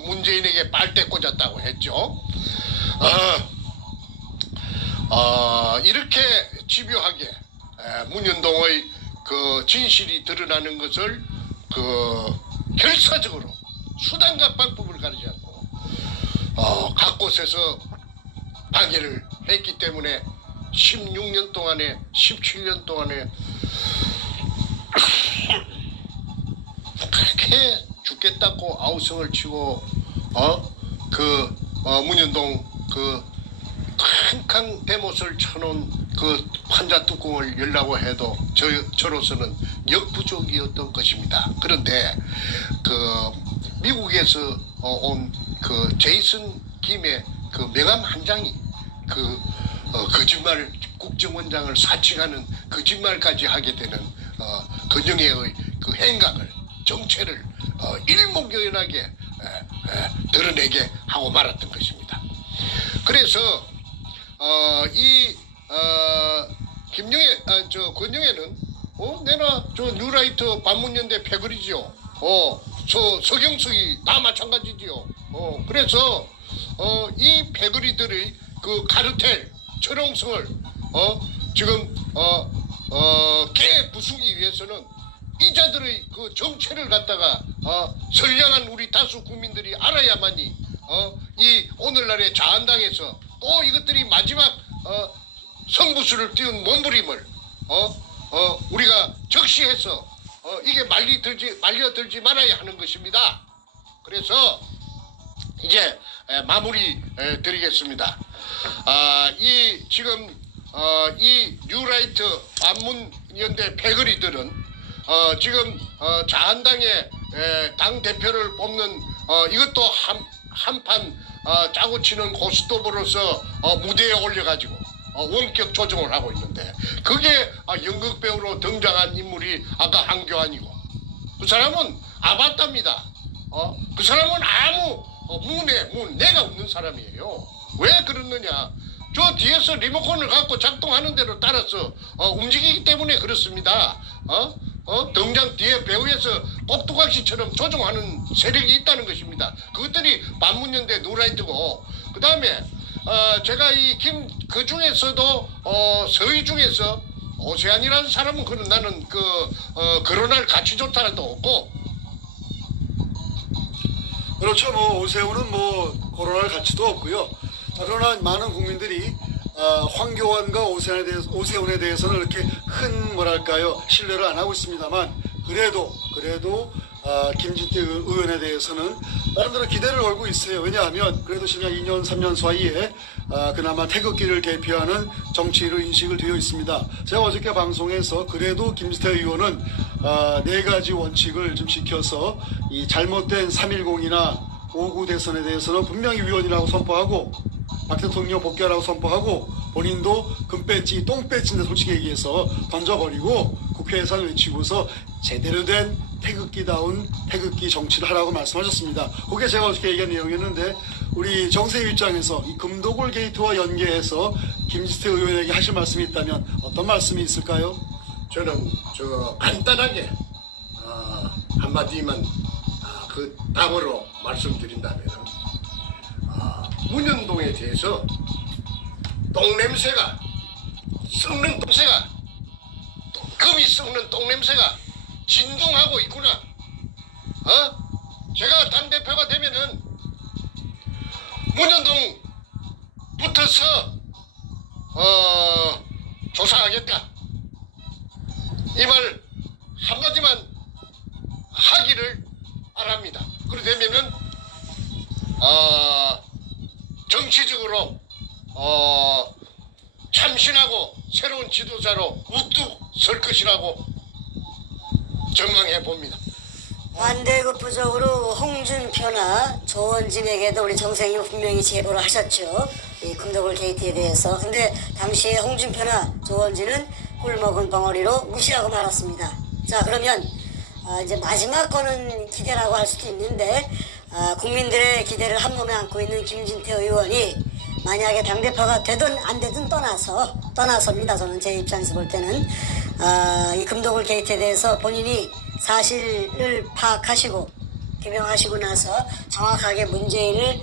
문재인에게 빨대 꽂았다고 했죠. 이렇게 집요하게 문현동의 그 진실이 드러나는 것을 결사적으로 수단과 방법을 가리지 않고 각 곳에서 방해를 했기 때문에 16년 동안에 17년 동안에 그렇게 죽겠다고 아우성을 치고 문현동 칸칸 대못을 쳐놓은 그 환자 뚜껑을 열라고 해도 저로서는 역부족이었던 것입니다. 그런데 미국에서 온 제이슨 김의 명함 한 장이 거짓말 국정원장을 사칭하는 거짓말까지 하게 되는 근영애의 행각을 정체를 일목요연하게 드러내게 하고 말았던 것입니다. 그래서 권영애는 내가 뉴라이트 반문연대 패거리지요. 서경석이 다 마찬가지지요. 그래서 이 패거리들의 그 카르텔 철옹성을 지금 깨부수기 위해서는 이자들의 그 정체를 갖다가 선량한 우리 다수 국민들이 알아야만이 이 오늘날의 자한당에서 또 이것들이 마지막 성부수를 띄운 몸부림을 우리가 적시해서 이게 말려들지 말아야 하는 것입니다. 그래서 이제 마무리 드리겠습니다. 지금 이 뉴라이트 반문연대 패거리들은 지금 자한당의 당 대표를 뽑는 이것도 한판 짜고 치는 고스톱으로서 무대에 올려가지고 원격 조정을 하고 있는데 그게 연극배우로 등장한 인물이 아까 한교안이고 그 사람은 아바타입니다. 그 사람은 아무 내가 없는 사람이에요. 왜 그러느냐? 저 뒤에서 리모컨을 갖고 작동하는 대로 따라서 움직이기 때문에 그렇습니다. 등장 뒤에 배우에서 꼭두각시처럼 조종하는 세력이 있다는 것입니다. 그것들이 반문연대 누라이트고 그 다음에 제가 그 중에서도 서희 중에서 오세환이라는 사람은 그런 나는 거론할 가치조차 없고. 그렇죠. 뭐 오세훈은 뭐 거론할 가치도 없고요. 그러나 많은 국민들이 황교안과 오세훈에 대해서는 이렇게 큰 뭐랄까요 신뢰를 안 하고 있습니다만 그래도 김진태 의원에 대해서는 나름대로 기대를 걸고 있어요. 왜냐하면 그래도 지난 2년 3년 사이에 그나마 태극기를 대표하는 정치인으로 인식을 되어 있습니다. 제가 어저께 방송에서 그래도 김진태 의원은 4가지 원칙을 좀 지켜서 이 잘못된 3.10이나 5.9 대선에 대해서는 분명히 위헌이라고 선포하고 박 대통령 복귀하라고 선포하고 본인도 금배지 똥배지인데 솔직히 얘기해서 던져버리고 국회에서 외치고서 제대로 된 태극기다운 태극기 정치를 하라고 말씀하셨습니다. 그게 제가 어저께 얘기한 내용이었는데 우리 정세희 입장에서 이 금도굴 게이트와 연계해서 김진태 의원에게 하실 말씀이 있다면 어떤 말씀이 있을까요? 저는 간단하게 한마디만 그 답으로 말씀드린다면 문현동에 대해서 똥냄새가 썩는 똥새가 금이 썩는 똥냄새가 진동하고 있구나. 제가 당대표가 되면은 문현동 붙어서 조사하겠다. 이 말 한마디만 하기를 바랍니다. 그러되면은 정치적으로 참신하고 새로운 지도자로 우뚝 설 것이라고 전망해 봅니다. 반대급부적으로 홍준표나 조원진에게도 우리 정세희 분명히 제보를 하셨죠. 이 금도굴 게이트에 대해서. 근데 당시에 홍준표나 조원진은 꿀먹은 벙어리로 무시하고 말았습니다. 자, 그러면 이제 마지막 거는 기대라고 할 수도 있는데 국민들의 기대를 한 몸에 안고 있는 김진태 의원이 만약에 당대표가 되든 안 되든 떠나섭니다. 저는 제 입장에서 볼 때는 이 금도굴 게이트에 대해서 본인이 사실을 파악하시고 규명하시고 나서 정확하게 문재인을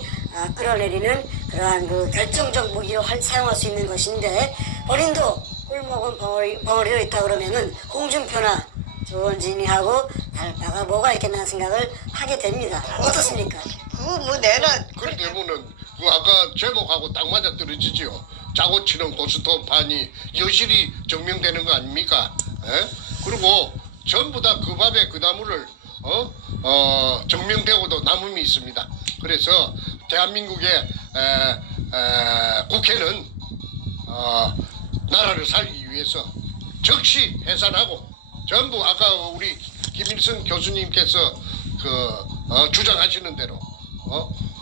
끌어내리는 그러한 그 결정적 무기로 사용할 수 있는 것인데 본인도 꿀먹은 벙어리로 있다 그러면은 홍준표나 조원진이하고 달바가 뭐가 있겠나 생각을 하게 됩니다. 어떻습니까? 그거 뭐 내나 그런데 뭐는 아까 제목하고 딱 맞아 떨어지지요. 짜고 치는 고스톱판이 여실히 증명되는 거 아닙니까? 그리고 전부 다 그 밥에 그 나무를 증명되고도 남음이 있습니다. 그래서 대한민국의 국회는 나라를 살기 위해서 즉시 해산하고 전부 아까 우리 김일성 교수님께서 주장하시는 대로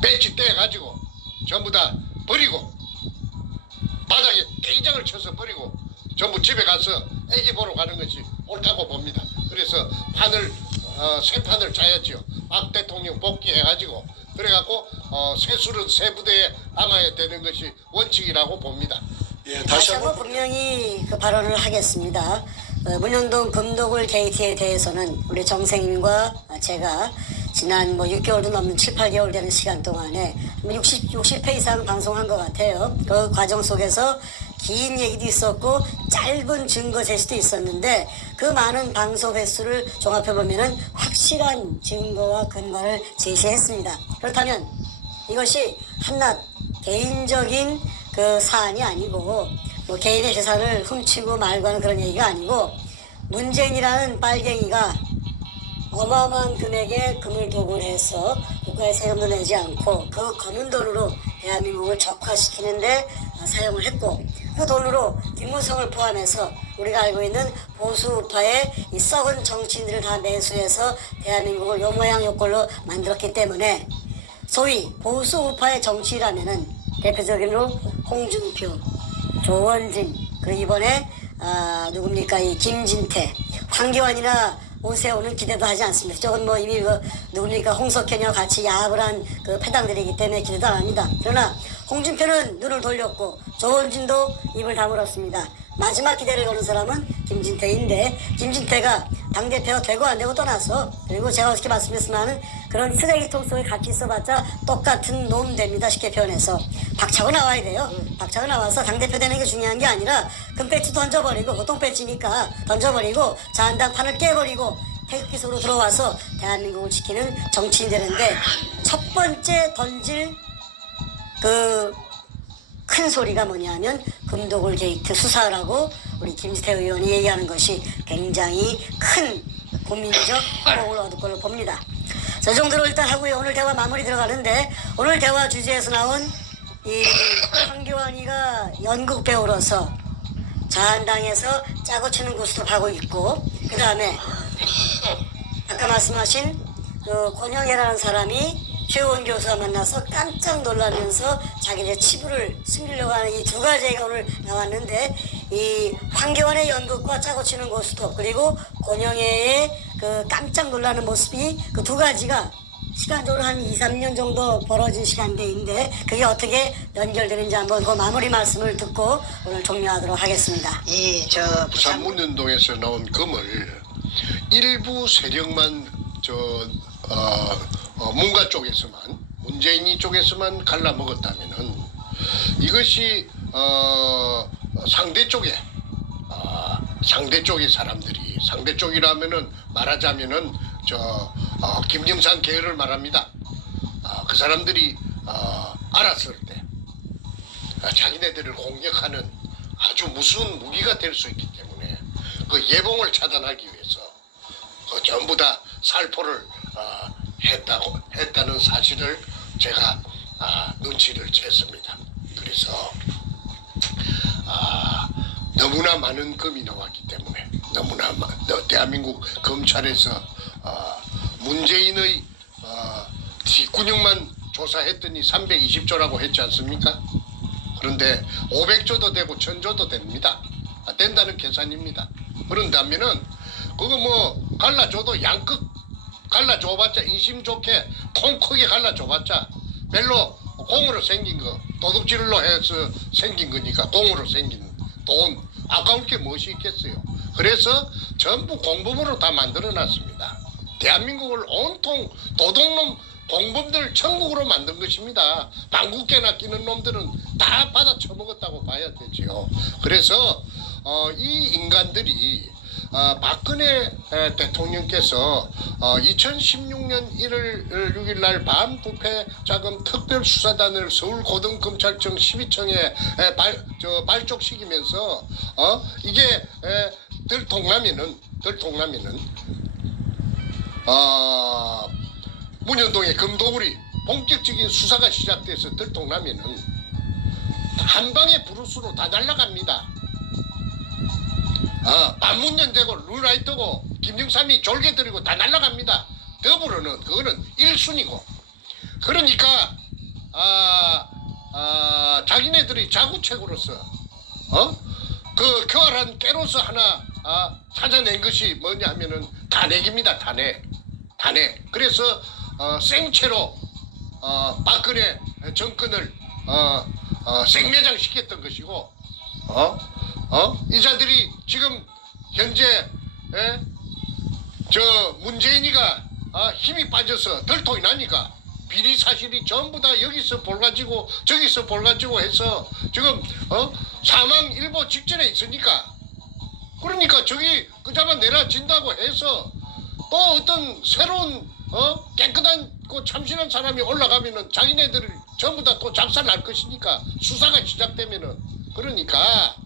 배치 떼가지고 전부 다 버리고 바닥에 떼장을 쳐서 버리고 전부 집에 가서 애기 보러 가는 것이 옳다고 봅니다. 그래서 새 판을 짜야지요. 박 대통령 복귀해가지고 그래갖고 새술은 새 부대에 남아야 되는 것이 원칙이라고 봅니다. 예, 다시 한번 분명히 그 발언을 하겠습니다. 문현동 금도굴 게이트에 대해서는 우리 정생님과 제가 지난 6개월도 넘는 7, 8개월 되는 시간 동안에 60회 이상 방송한 것 같아요. 그 과정 속에서 긴 얘기도 있었고 짧은 증거 제시도 있었는데 그 많은 방송 횟수를 종합해보면 확실한 증거와 근거를 제시했습니다. 그렇다면 이것이 한낱 개인적인 그 사안이 아니고 개인의 재산을 훔치고 말고 하는 그런 얘기가 아니고 문재인이라는 빨갱이가 어마어마한 금액의 금을 도굴해서 국가에 세금도 내지 않고 그 검은 돈으로 대한민국을 적화시키는데 사용을 했고 그 돈으로 김무성을 포함해서 우리가 알고 있는 보수 우파의 이 썩은 정치인들을 다 매수해서 대한민국을 요 모양 요 꼴로 만들었기 때문에 소위 보수 우파의 정치라면은 대표적으로 홍준표, 조원진, 그리고 이번에 누굽니까 이 김진태, 황교안이나 오세훈은 기대도 하지 않습니다. 저건 이미 누굽니까 홍석현이와 같이 야합을 한 그 패당들이기 때문에 기대도 안 합니다. 그러나 홍준표는 눈을 돌렸고 조원진도 입을 다물었습니다. 마지막 기대를 거는 사람은 김진태인데 김진태가 당대표가 되고 안 되고 떠나서 그리고 제가 어저께 말씀드렸지만은 그런 쓰레기통 속에 같이 있어봤자 똑같은 놈 됩니다. 쉽게 표현해서 박차고 나와야 돼요. 박차고 나와서 당대표 되는 게 중요한 게 아니라 금배지 던져버리고 보통 배지니까 던져버리고 자한당 판을 깨버리고 태극기 속으로 들어와서 대한민국을 지키는 정치인 되는데 첫 번째 던질 그 큰 소리가 뭐냐면 금도굴 게이트 수사라고 우리 김지태 의원이 얘기하는 것이 굉장히 큰 국민적 호응을 얻을 걸로 봅니다. 저 정도로 일단 하고요. 오늘 대화 마무리 들어가는데 오늘 대화 주제에서 나온 이 황교안이가 연극 배우로서 자한당에서 짜고 치는 구스톱 하고 있고 그 다음에 아까 말씀하신 그 권영애라는 사람이 최우원 교수와 만나서 깜짝 놀라면서 자기네 치부를 숨기려고 하는 이 두 가지가 오늘 나왔는데 이 황교안의 연극과 짜고 치는 고스톱 그리고 권영애의 그 깜짝 놀라는 모습이 그 두 가지가 시간적으로 한 2, 3년 정도 벌어진 시간대인데 그게 어떻게 연결되는지 한번 그 마무리 말씀을 듣고 오늘 종료하도록 하겠습니다. 부산 문현동에서 나온 금을 일부 세력만 문가 쪽에서만 문재인이 쪽에서만 갈라 먹었다면은 이것이 상대 쪽의 사람들이 상대 쪽이라면은 말하자면은 김영삼 계열을 말합니다. 그 사람들이 알았을 때 자기네들을 공격하는 아주 무서운 무기가 될 수 있기 때문에 그 예봉을 차단하기 위해서 전부 다 살포를 했다는 사실을 제가 눈치를 챘습니다. 그래서 너무나 많은 금이 나왔기 때문에 대한민국 검찰에서 문재인의 뒷구녕만 조사했더니 320조라고 했지 않습니까? 그런데 500조도 되고 1000조도 됩니다. 된다는 계산입니다. 그런다면은 그거 뭐 갈라줘도 양극 갈라줘봤자 인심 좋게 통 크게 갈라줘봤자 별로 공으로 생긴 거 도둑질로 해서 생긴 거니까 공으로 생긴 돈 아까울 게 무엇이 있겠어요. 그래서 전부 공범으로 다 만들어놨습니다. 대한민국을 온통 도둑놈 공범들 천국으로 만든 것입니다. 방귀깨나 끼는 놈들은 다 받아 처먹었다고 봐야 되죠. 그래서 이 인간들이 박근혜 대통령께서 2016년 1월 6일 날 반부패 자금 특별수사단을 서울고등검찰청 12청에 발족시키면서 이게 들통나면은 문현동의 금도굴이 본격적인 수사가 시작돼서 들통나면은 한 방에 브루스로 다 날아갑니다. 반문연되고 룰라이트고 김영삼이 졸개들이고 다 날아갑니다. 더불어는 그거는 1순위고 그러니까 자기네들이 자구책으로서 그 교활한 깨로서 하나 찾아낸 것이 뭐냐 하면은 탄핵입니다. 탄핵. 그래서 생채로 박근혜 정권을 생매장시켰던 것이고 이자들이 지금 현재 문재인이가 힘이 빠져서 덜통이 나니까 비리 사실이 전부 다 여기서 볼가지고 저기서 볼가지고 해서 지금 사망일보 직전에 있으니까 그러니까 저기 그자만 내려진다고 해서 또 어떤 새로운 깨끗한 참신한 사람이 올라가면은 자기네들을 전부 다 또 작살 날 것이니까 수사가 시작되면은 그러니까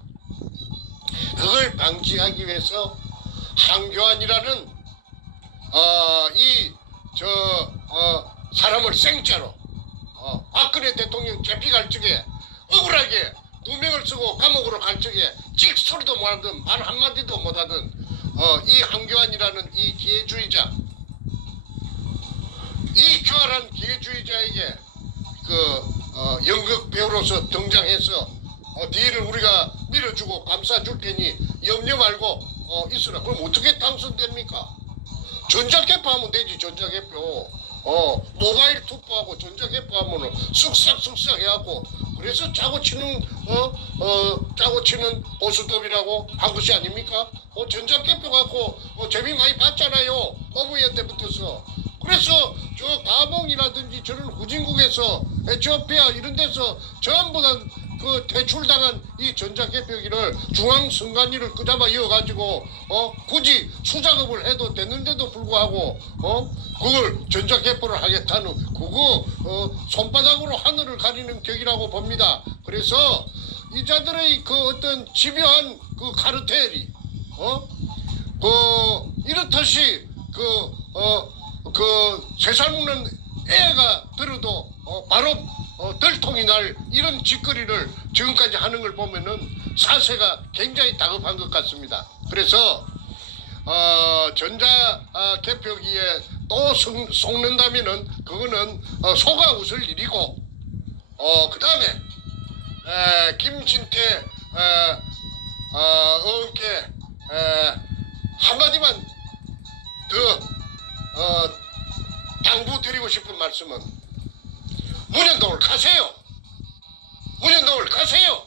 그걸 방지하기 위해서 황교안이라는 사람을 생짜로 박근혜 대통령 재피 갈 적에 억울하게 누명을 쓰고 감옥으로 갈 적에 찍소리도 못하든 말 한마디도 못하든 이 황교안이라는 이 기회주의자 이 교활한 기회주의자에게 연극 배우로서 등장해서 뒤를 우리가 밀어주고 감싸줄 테니 염려 말고 있으라. 그럼 어떻게 당선됩니까? 전자개표 하면 되지. 전자개표. 모바일 투표하고 전자개표 하면은 쓱싹쓱싹 해갖고 그래서 짜고 치는 보수법이라고 한 것이 아닙니까? 전자개표 갖고 재미 많이 봤잖아요. 노무현 때부터서. 그래서 저 가봉이라든지 저런 후진국에서 에티오피아 이런 데서 전부 다 그 퇴출당한 이 전자개표기를 중앙선관위를 끄잡아 이어가지고 굳이 수작업을 해도 되는데도 불구하고 그걸 전자개표를 하겠다는 그거 손바닥으로 하늘을 가리는 격이라고 봅니다. 그래서 이자들의 그 어떤 집요한 그 카르텔이 이렇듯이 세살 먹는 애가 들어도 바로 들통이 날 이런 짓거리를 지금까지 하는 걸 보면은 사세가 굉장히 다급한 것 같습니다. 그래서 전자 개표기에 또 속는다면은 그거는 속아 웃을 일이고 그 다음에 김진태 의원께 한마디만 더 당부드리고 싶은 말씀은 문현동을 가세요. 문현동을 가세요.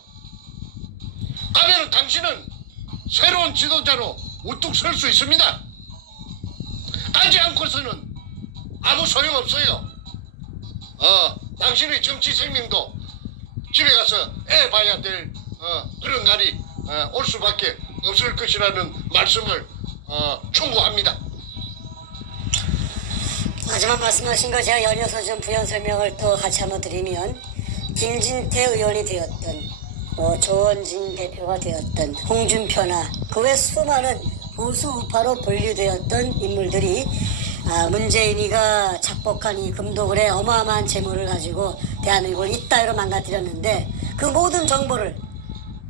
가면은 당신은 새로운 지도자로 우뚝 설 수 있습니다. 가지 않고서는 아무 소용없어요. 당신의 정치 생명도 집에 가서 애 봐야 될 그런 날이 올 수밖에 없을 것이라는 말씀을 충고합니다. 마지막 말씀하신 거 제가 연이어서 좀 부연 설명을 또 같이 한번 드리면 김진태 의원이 되었던 조원진 대표가 되었던 홍준표나 그 외 수많은 보수 우파로 분류되었던 인물들이 문재인이가 착복한 이 금도굴에 어마어마한 재물을 가지고 대한민국을 이따위로 망가뜨렸는데 그 모든 정보를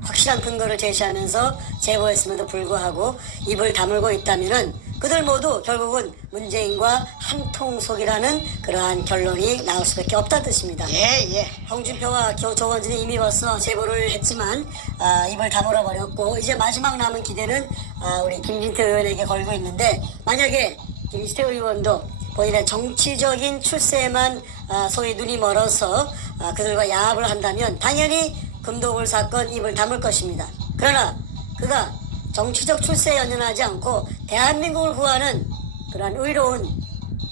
확실한 근거를 제시하면서 제보했음에도 불구하고 입을 다물고 있다면은 그들 모두 결국은 문재인과 한통속이라는 그러한 결론이 나올 수밖에 없다는 뜻입니다. 예. 홍준표와 조원진이 이미 벌써 제보를 했지만 입을 다물어 버렸고 이제 마지막 남은 기대는 우리 김진태 의원에게 걸고 있는데 만약에 김진태 의원도 본인의 정치적인 출세에만 소위 눈이 멀어서 그들과 야합을 한다면 당연히 금도굴 사건 입을 다물 것입니다. 그러나 그가 정치적 출세에 연연하지 않고 대한민국을 구하는 그러한 의로운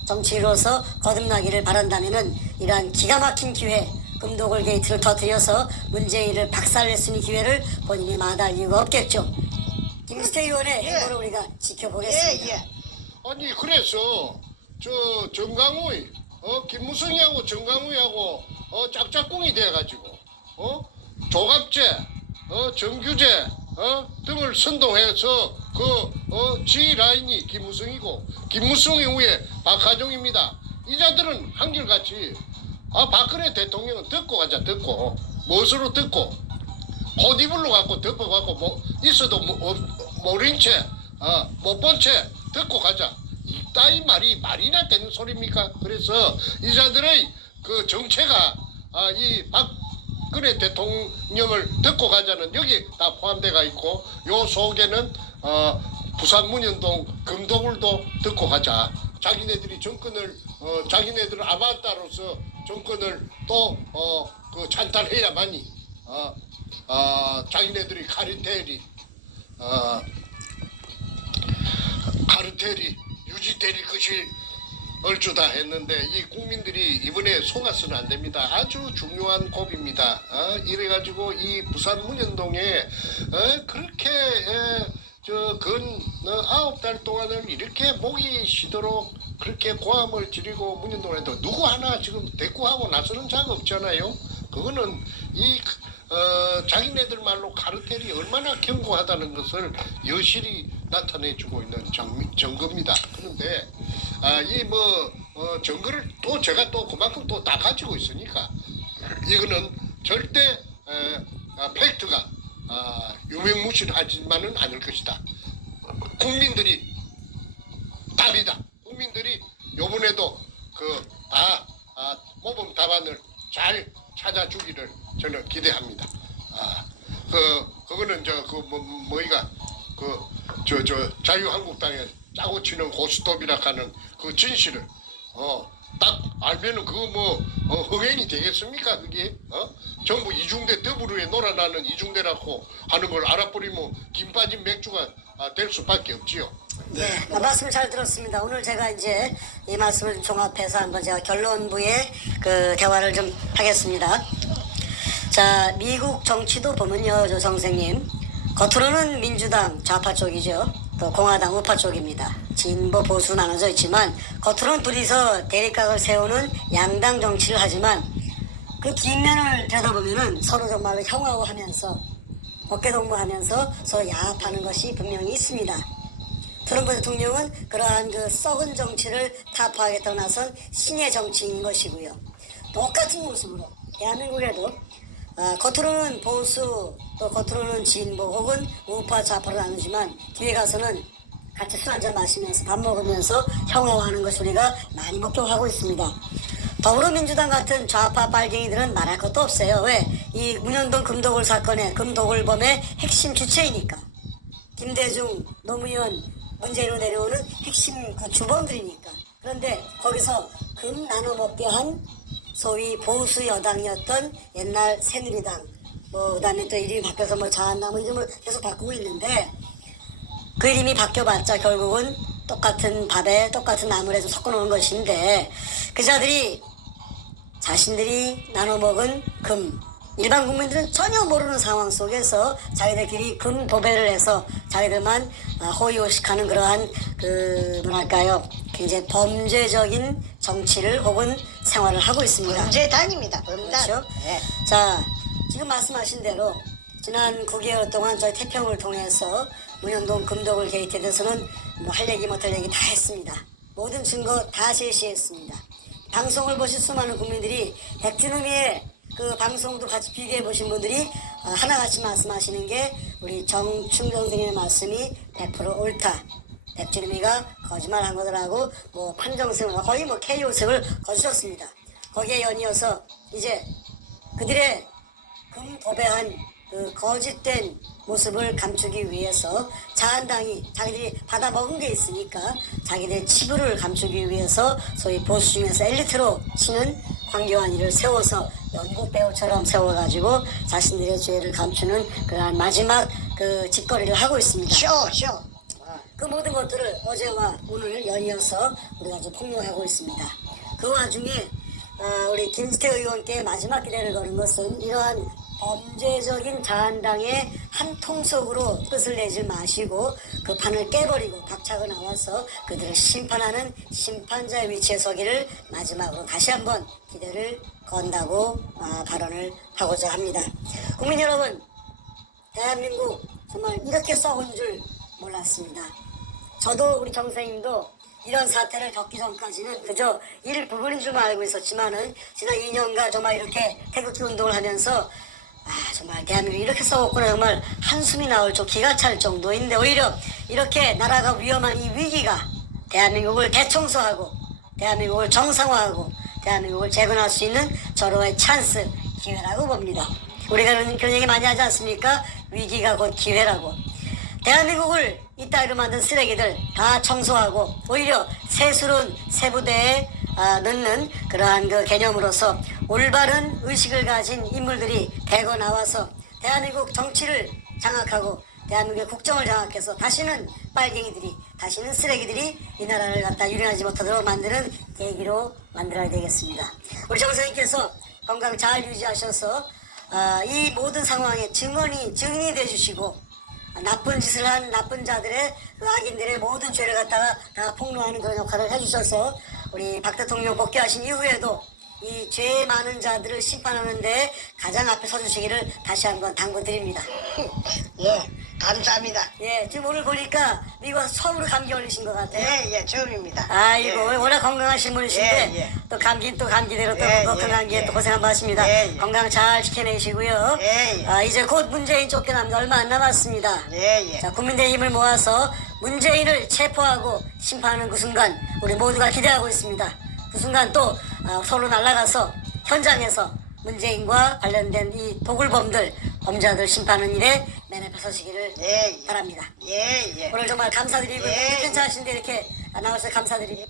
정치로서 거듭나기를 바란다면은 이러한 기가 막힌 기회, 금도굴 게이트를 터뜨려서 문재인을 박살낼 수 있는 기회를 본인이 마다할 이유가 없겠죠. 김진태 의원의 행보를 우리가 지켜보겠습니다. 아니 그래서 저 정강훈 김무성이하고 정강훈이하고 짝짝꿍이 돼가지고 조갑제 정규제 등을 선동해서 지 라인이 김무성이고 김무성 이후에 박하종입니다. 이 자들은 한결같이 박근혜 대통령은 듣고 가자 듣고 무엇으로 듣고 호디블로 갖고 덮어갖고 뭐 있어도 모른 채 못 본 채 듣고 가자 이따위 말이나 되는 소리입니까? 그래서 이 자들의 그 정체가 이 박근혜 대통령을 듣고 가자는 여기 다 포함돼가 있고 요 속에는 부산 문현동 금도굴도 듣고 가자. 자기네들이 정권을 자기네들 아바타로서 정권을 또 그 찬탈해야만이 자기네들이 카르텔이 유지될 것이 얼추다 했는데 이 국민들이 이번에 속아서는 안 됩니다. 아주 중요한 고비입니다. 이래가지고 이 부산 문현동에 그렇게 근 9달 동안을 이렇게 목이 쉬도록 그렇게 고함을 지르고 문현동에도 누구 하나 지금 대꾸하고 나서는 자가 없잖아요. 그거는 이 자기네들 말로 카르텔이 얼마나 견고하다는 것을 여실히 나타내주고 있는 증거입니다. 그런데 이 증거를 또 제가 또 그만큼 또 다 가지고 있으니까 이거는 절대 팩트가 유명무실하지만은 않을 것이다. 국민들이 답이다. 국민들이 요번에도 다 모범 답안을 잘 찾아주기를 저는 기대합니다. 그거는 자유한국당에 짜고 치는 고스톱이라 하는 그 진실을 딱 알면은 그거 뭐 흥행이 되겠습니까 그게? 전부 이중대 더불어에 놀아나는 이중대라고 하는 걸 알아버리면 김 빠진 맥주가 될 수밖에 없지요. 네, 말씀을 잘 들었습니다. 오늘 제가 이제 이 말씀을 좀 종합해서 한번 제가 결론부에 그 대화를 좀 하겠습니다. 자, 미국 정치도 보면요, 저 선생님, 겉으로는 민주당 좌파 쪽이죠. 또 공화당 우파 쪽입니다. 진보 보수 나눠져 있지만 겉으로는 둘이서 대립각을 세우는 양당 정치를 하지만 그 뒷면을 들여다보면은 서로 정말로 형하고하면서 어깨동무하면서 서로 야합하는 것이 분명히 있습니다. 트럼프 대통령은 그러한 그 썩은 정치를 타파하겠다고 나선 신의 정치인인 것이고요. 똑같은 모습으로 대한민국에도 겉으로는 보수 또 겉으로는 진보 혹은 우파 좌파로 나누지만 뒤에 가서는 같이 술 한잔 마시면서 밥 먹으면서 형용하는 것을 우리가 많이 목격하고 있습니다. 더불어민주당 같은 좌파 빨갱이들은 말할 것도 없어요. 왜? 이 문현동 금도굴 사건의 금도굴범의 핵심 주체이니까. 김대중, 노무현, 문재인으로 내려오는 핵심 그 주범들이니까. 그런데 거기서 금 나눠 먹게 한 소위 보수 여당이었던 옛날 새누리당, 그다음에 또 이름이 바뀌어서 자한당 이름을 계속 바꾸고 있는데 그 이름이 바뀌어봤자 결국은 똑같은 밥에 똑같은 나물에 좀 섞어놓은 것인데 그 자들이 자신들이 나눠 먹은 금, 일반 국민들은 전혀 모르는 상황 속에서 자기들끼리 금 도배를 해서 자기들만 호의호식하는 그러한 그 뭐랄까요, 굉장히 범죄적인 정치를 혹은 생활을 하고 있습니다. 범죄단입니다. 범단. 그렇죠? 네. 자, 지금 말씀하신 대로 지난 9개월 동안 저희 태평을 통해서 문현동 금도굴 게이트에 대해서는 뭐 할 얘기 못할 얘기 다 했습니다. 모든 증거 다 제시했습니다. 방송을 보신 수많은 국민들이 백준음이의 그 방송도 같이 비교해 보신 분들이 하나같이 말씀하시는 게 우리 정충정 선생님의 말씀이 100% 옳다. 백준음이가 거짓말한 거더라고 뭐 판정승 거의 뭐 KO승을 거두셨습니다. 거기에 연이어서 이제 그들의 금 도배한 그 거짓된 모습을 감추기 위해서 자한당이 자기들이 받아먹은 게 있으니까 자기들의 치부를 감추기 위해서 소위 보수 중에서 엘리트로 치는 황교안이를 세워서 연극 배우처럼 세워가지고 자신들의 죄를 감추는 그러한 마지막 그 짓거리를 하고 있습니다. 쇼. 그 모든 것들을 어제와 오늘 연이어서 우리가 좀 폭로하고 있습니다. 그 와중에 우리 김스태 의원께 마지막 기대를 거는 것은 이러한 범죄적인 자한당의 한 통속으로 뜻을 내지 마시고 그 판을 깨버리고 박차고 나와서 그들을 심판하는 심판자의 위치에 서기를 마지막으로 다시 한번 기대를 건다고 발언을 하고자 합니다. 국민 여러분, 대한민국 정말 이렇게 썩은 줄 몰랐습니다. 저도 우리 정 선생님도 이런 사태를 겪기 전까지는 그저 일부분인 줄 알고 있었지만은 지난 2년간 정말 이렇게 태극기 운동을 하면서 정말 대한민국이 이렇게 썩었구나 정말 한숨이 나올 정 기가 찰 정도인데 오히려 이렇게 나라가 위험한 이 위기가 대한민국을 대청소하고 대한민국을 정상화하고 대한민국을 재건할 수 있는 절호의 찬스, 기회라고 봅니다. 우리가 그런 얘기 많이 하지 않습니까? 위기가 곧 기회라고. 대한민국을 이따위로 만든 쓰레기들 다 청소하고 오히려 새스러운 새부대에 넣는 그러한 그 개념으로서 올바른 의식을 가진 인물들이 대거 나와서 대한민국 정치를 장악하고 대한민국의 국정을 장악해서 다시는 빨갱이들이 다시는 쓰레기들이 이 나라를 갖다 유린하지 못하도록 만드는 계기로 만들어야 되겠습니다. 우리 정 선생님께서 건강 잘 유지하셔서 이 모든 상황에 증인이 되어주시고 나쁜 짓을 한 나쁜 자들의 그 악인들의 모든 죄를 갖다가 다 폭로하는 그런 역할을 해주셔서 우리 박 대통령 복귀하신 이후에도 이 죄 많은 자들을 심판하는데 가장 앞에 서주시기를 다시 한번 당부드립니다. 예, 감사합니다. 예, 지금 오늘 보니까 미국 와서 처음으로 감기 걸리신 것 같아요. 예, 처음입니다. 아이고, 예. 워낙 건강하신 분이신데 예. 또 감기는 또 감기대로 또 예, 건강한 감기에 예. 또 고생 많으십니다. 예. 건강 잘 지켜내시고요. 예. 이제 곧 문재인 쫓겨납니다. 얼마 안 남았습니다. 예. 자, 국민들의 힘을 모아서 문재인을 체포하고 심판하는 그 순간 우리 모두가 기대하고 있습니다. 그 순간 또 서로 날아가서 현장에서 문재인과 관련된 이 도굴범들, 범죄자들 심판하는 일에 맨 앞에 서시기를 예. 바랍니다. 예. 오늘 정말 감사드리고 예. 괜찮으신데 이렇게 나와주셔서 감사드리고